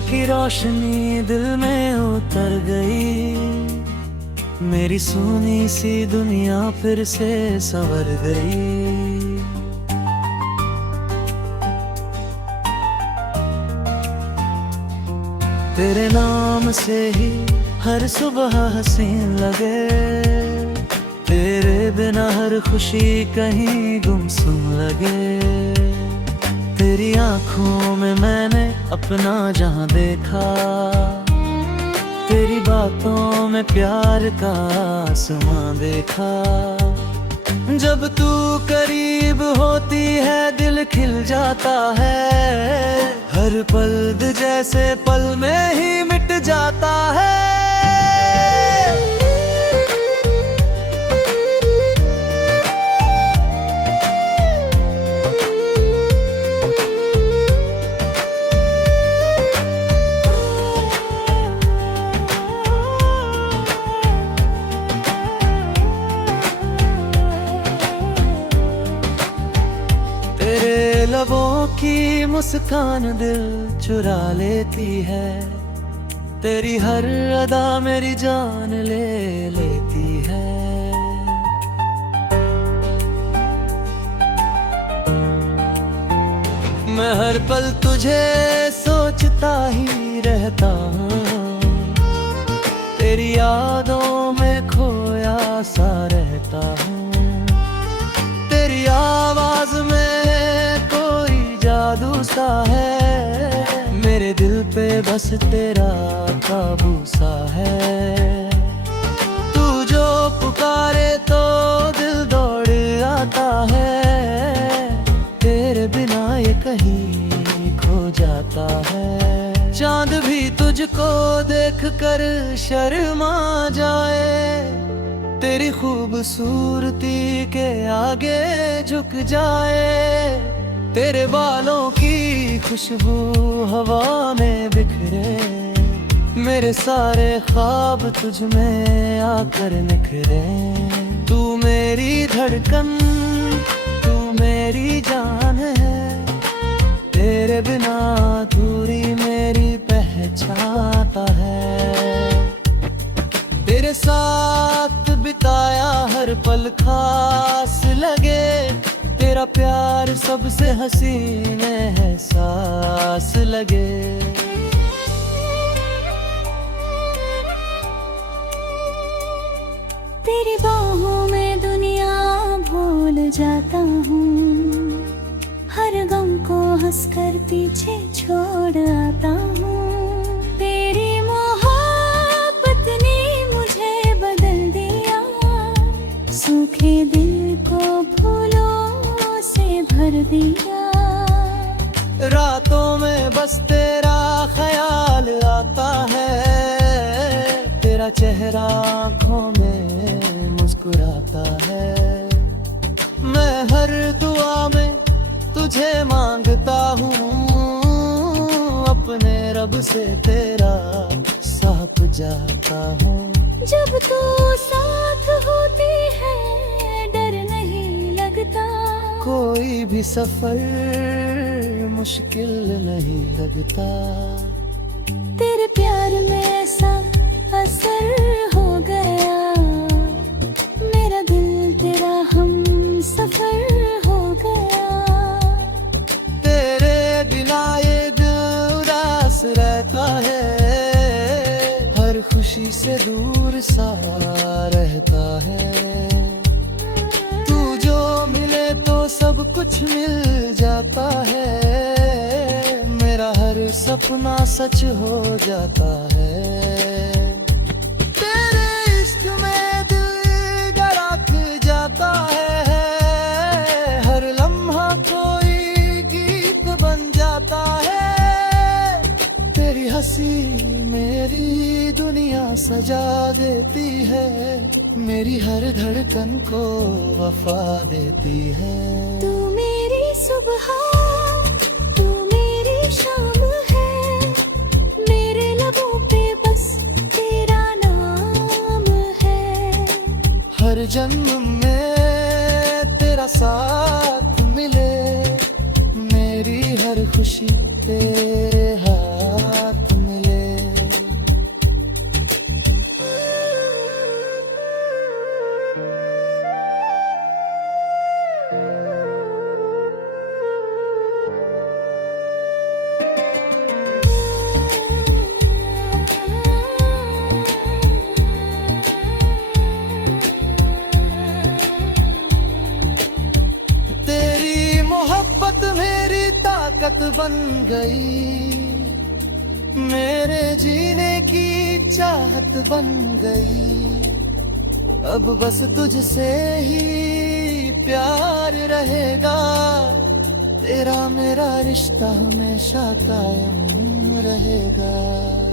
की रोशनी दिल में उतर गई, मेरी सोनी सी दुनिया फिर से संवर गई। तेरे नाम से ही हर सुबह हसीन लगे, तेरे बिना हर खुशी कहीं गुमसुम लगे। तेरी आंखों में मैंने अपना जहां देखा, तेरी बातों में प्यार का आसमां देखा। जब तू करीब होती है दिल खिल जाता है, हर पल जैसे पल में ही मिट जाता है। तेरे लबों की मुस्कान दिल चुरा लेती है, तेरी हर अदा मेरी जान ले लेती है। मैं हर पल तुझे सोचता ही रहता हूँ, तेरी यादों में खोया सा रहता हूँ। तेरी आवाज में जादू सा है, मेरे दिल पे बस तेरा काबू सा है। तू जो पुकारे तो दिल दौड़ आता है, तेरे बिना ये कहीं खो जाता है। चांद भी तुझको देख कर शर्मा जाए, तेरी खूबसूरती के आगे झुक जाए। तेरे बालों की खुशबू हवा में बिखरे, मेरे सारे ख्वाब तुझ में आकर निखरे। तू मेरी धड़कन, तू मेरी जान है, तेरे बिना दूरी मेरी पहचानता है। तेरे साथ बिताया हर पल खास लगे, तेरा प्यार सबसे हसीन एहसास लगे। तेरी बाहों में दुनिया भूल जाता हूँ, हर गम को हंसकर पीछे छोड़ आता हूँ। तेरी मोहब्बत ने मुझे बदल दिया, सूखे दिल को फूलों से भर दिया। रातों में बस तेरा ख्याल आता है, तेरा चेहरा आँखों में मुस्कुराता है। मैं हर दुआ में तुझे मांगता हूँ, अपने रब से तेरा साथ जाता हूँ। जब तू साथ होती है डर नहीं लगता, कोई भी सफर मुश्किल नहीं लगता। तेरे प्यार में ऐसा असर हो गया, मेरा दिल तेरा हम सफर हो गया। तेरे बिना ये दिल उदास रहता है, हर खुशी से दूर सा रहता है। तू जो मिले तो सब कुछ मिल जाता है, मेरा हर सपना सच हो जाता है। तेरे इश्क में दिल गड़क जाता है, हर लम्हा कोई गीत बन जाता है। तेरी हंसी मेरी दुनिया सजा देती है, मेरी हर धड़कन को वफा देती है। तू मेरी सुबह, तू मेरी शाम है, मेरे लबों पे बस तेरा नाम है। हर जन्म में तेरा साथ मिले, मेरी हर खुशी तेरे हाथ आदत बन गई, मेरे जीने की चाहत बन गई। अब बस तुझसे ही प्यार रहेगा, तेरा मेरा रिश्ता हमेशा कायम रहेगा।